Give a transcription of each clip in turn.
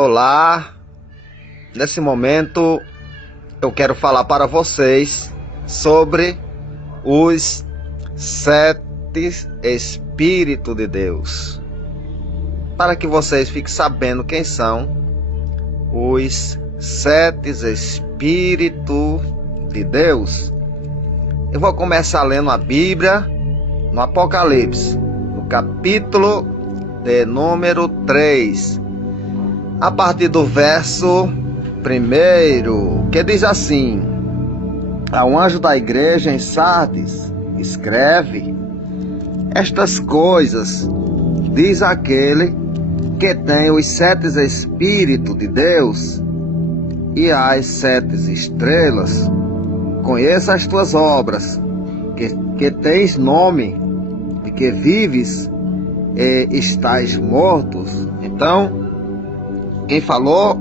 Olá, nesse momento eu quero falar para vocês sobre os 7 Espíritos de Deus. Para que vocês fiquem sabendo quem são os 7 Espíritos de Deus, eu vou começar lendo a Bíblia no Apocalipse, no capítulo de número 3. A partir do verso 1, que diz assim: ao anjo da igreja em Sardes, escreve: estas coisas diz aquele que tem os 7 Espíritos de Deus e as 7 estrelas. Conheça as tuas obras, que tens nome de que vives e estás mortos. Então, quem falou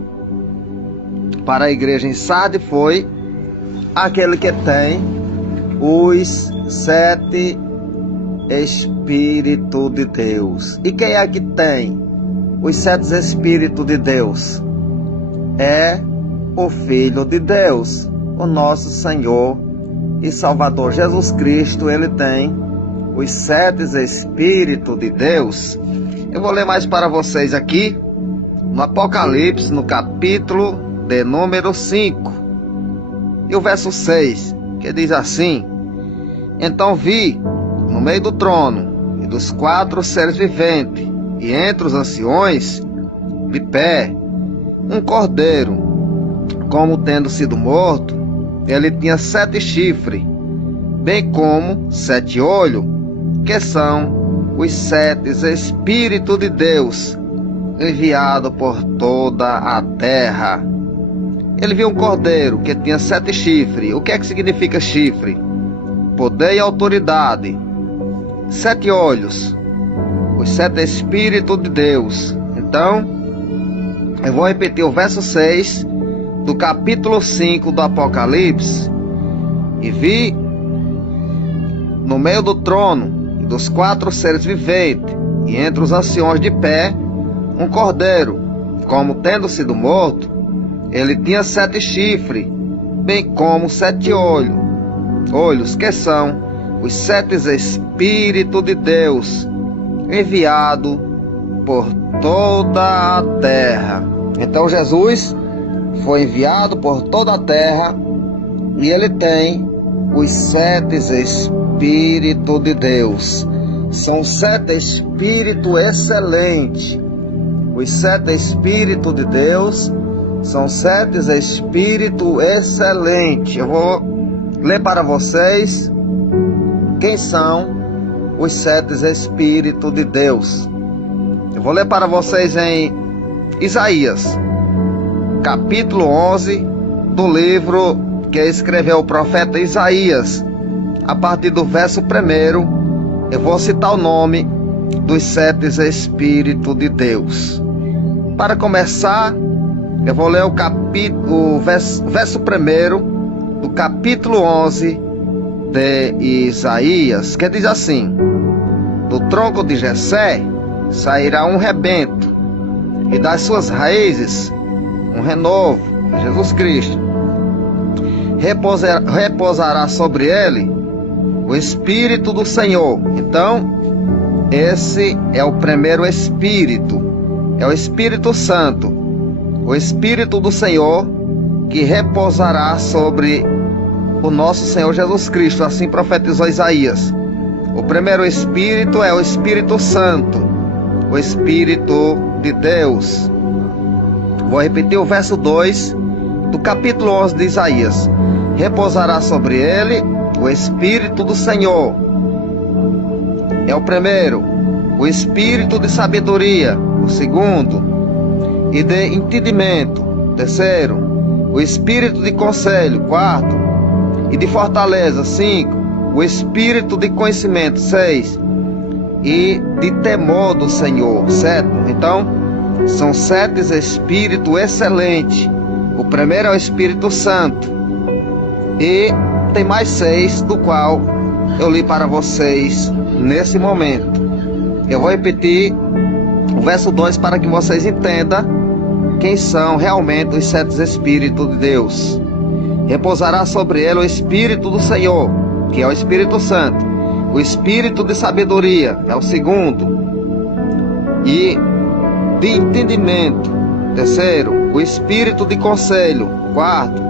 para a igreja em Sardes foi aquele que tem os 7 Espíritos de Deus. E quem é que tem os 7 Espíritos de Deus? É o Filho de Deus, o nosso Senhor e Salvador Jesus Cristo. Ele tem os 7 Espíritos de Deus. Eu vou ler mais para vocês aqui no Apocalipse, no capítulo de número 5, e o verso 6, que diz assim: então vi no meio do trono e dos 4 seres viventes, e entre os anciões, de pé, um cordeiro, como tendo sido morto. Ele tinha 7 chifres, bem como 7 olhos, que são os 7 Espíritos de Deus, enviado por toda a terra. Ele viu um cordeiro que tinha 7 chifres. O que é que significa chifre? Poder e autoridade. 7 olhos, os 7 Espíritos de Deus. Então, eu vou repetir o verso 6 do capítulo 5 do Apocalipse. E vi no meio do trono e dos 4 seres viventes, e entre os anciões de pé, um cordeiro, como tendo sido morto. Ele tinha 7 chifres, bem como 7 olhos, que são os 7 Espíritos de Deus, enviado por toda a terra. Então Jesus foi enviado por toda a terra, e ele tem os 7 Espíritos de Deus. São 7 Espíritos excelentes. Os 7 Espíritos de Deus são 7 Espíritos excelentes. Eu vou ler para vocês quem são os 7 Espíritos de Deus. Eu vou ler para vocês em Isaías, capítulo 11, do livro que escreveu o profeta Isaías. A partir do verso 1, eu vou citar o nome dos 7 Espíritos de Deus. Para começar, eu vou ler o verso 1 do capítulo 11 de Isaías, que diz assim: do tronco de Jessé sairá um rebento, e das suas raízes um renovo, Jesus Cristo. Repousará sobre ele o Espírito do Senhor. Então, esse é o primeiro Espírito. É o Espírito Santo, o Espírito do Senhor, que repousará sobre o nosso Senhor Jesus Cristo. Assim profetizou Isaías. O primeiro Espírito é o Espírito Santo, o Espírito de Deus. Vou repetir o verso 2 do capítulo 11 de Isaías: repousará sobre ele o Espírito do Senhor. É o primeiro. O Espírito de sabedoria, o segundo, e de entendimento, terceiro. O Espírito de conselho, quarto, e de fortaleza, 5. O Espírito de conhecimento, 6. E de temor do Senhor, 7. Então, são 7 Espíritos excelentes. O primeiro é o Espírito Santo, e tem mais 6, do qual eu li para vocês nesse momento. Eu vou repetir o verso 2 para que vocês entendam quem são realmente os 7 Espíritos de Deus. Repousará sobre ele o Espírito do Senhor, que é o Espírito Santo. O Espírito de sabedoria é o segundo. E de entendimento, terceiro. O Espírito de conselho, quarto.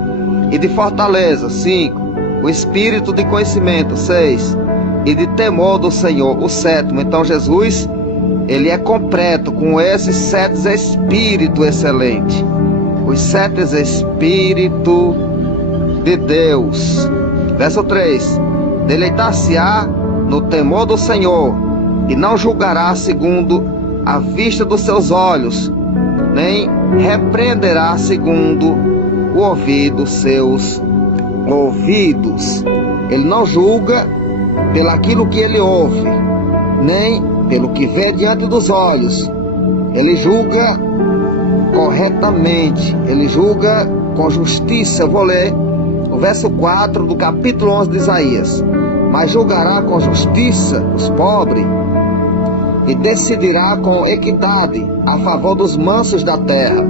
E de fortaleza, 5. O Espírito de conhecimento, 6. E de temor do Senhor, o 7º. Então Jesus, ele é completo com esses 7 Espíritos excelentes. Os 7 Espíritos de Deus. Verso 3. Deleitar-se-á no temor do Senhor, e não julgará segundo a vista dos seus olhos, nem repreenderá segundo o ouvido dos seus ouvidos. Ele não julga pelo aquilo que ele ouve, nem pelo que vê diante dos olhos. Ele julga corretamente, ele julga com justiça. Eu vou ler o verso 4 do capítulo 11 de Isaías. Mas julgará com justiça os pobres, e decidirá com equidade a favor dos mansos da terra.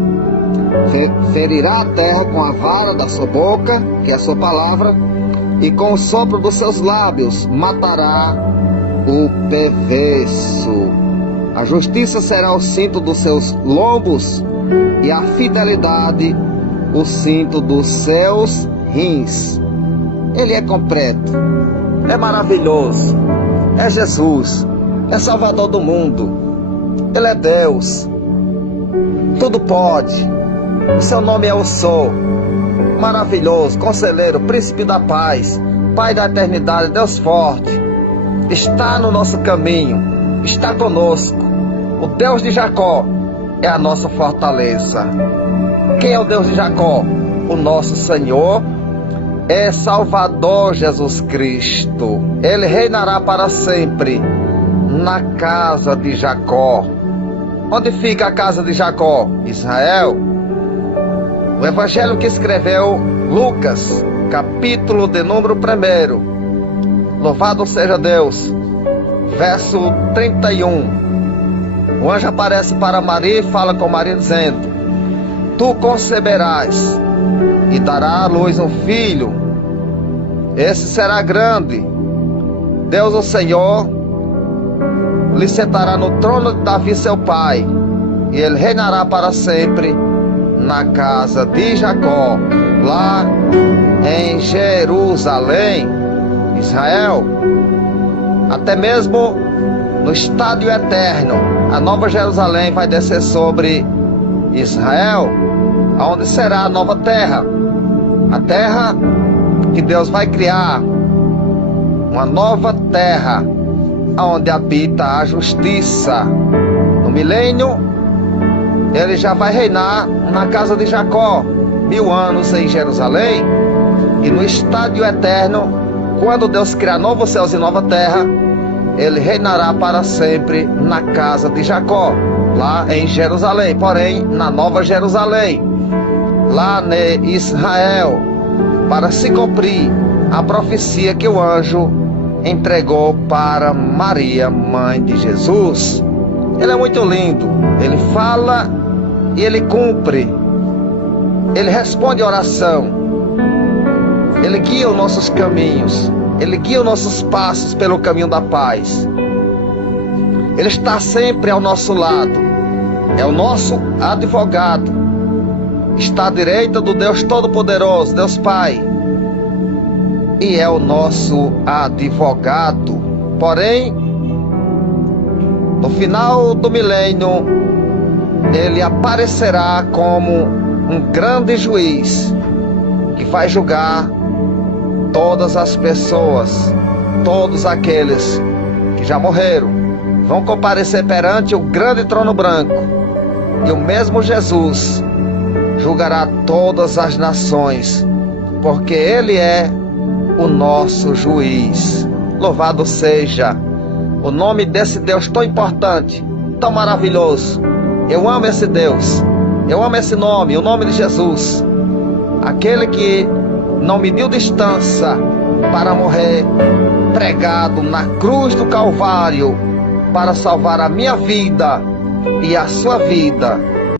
Ferirá a terra com a vara da sua boca, que é a sua palavra, e com o sopro dos seus lábios matará o perverso. A justiça será o cinto dos seus lombos, e a fidelidade o cinto dos seus rins. Ele é completo, é maravilhoso, é Jesus, é Salvador do mundo, Ele é Deus, tudo pode. O seu nome é o Sou, maravilhoso, conselheiro, príncipe da paz, Pai da eternidade, Deus forte. Está no nosso caminho, está conosco. O Deus de Jacó é a nossa fortaleza. Quem é o Deus de Jacó? O nosso Senhor é Salvador Jesus Cristo. Ele reinará para sempre na casa de Jacó. Onde fica a casa de Jacó? Israel. O evangelho que escreveu Lucas, capítulo de número 1. Louvado seja Deus. Verso 31. O anjo aparece para Maria e fala com Maria dizendo: Tu conceberás e dará à luz um filho. Esse será grande. Deus o Senhor lhe sentará no trono de Davi seu pai, e ele reinará para sempre na casa de Jacó, lá em Jerusalém, Israel. Até mesmo no estádio eterno, a nova Jerusalém vai descer sobre Israel, aonde será a nova terra, a terra que Deus vai criar, uma nova terra, onde habita a justiça. No milênio, ele já vai reinar na casa de Jacó, 1000 anos em Jerusalém, e no estádio eterno, quando Deus criar novos céus e nova terra, ele reinará para sempre na casa de Jacó, lá em Jerusalém, porém na nova Jerusalém, lá em Israel, para se cumprir a profecia que o anjo entregou para Maria, mãe de Jesus. Ele é muito lindo, ele fala e ele cumpre, ele responde a oração, ele guia os nossos caminhos, ele guia os nossos passos pelo caminho da paz. Ele está sempre ao nosso lado, é o nosso advogado, está à direita do Deus Todo-Poderoso, Deus Pai, e é o nosso advogado. Porém, no final do milênio, ele aparecerá como um grande juiz que vai julgar todas as pessoas, todos aqueles que já morreram, vão comparecer perante o grande trono branco, e o mesmo Jesus julgará todas as nações, porque ele é o nosso juiz. Louvado seja o nome desse Deus tão importante, tão maravilhoso. Eu amo esse Deus, eu amo esse nome, o nome de Jesus, aquele que não mediu distância para morrer pregado na cruz do Calvário, para salvar a minha vida e a sua vida.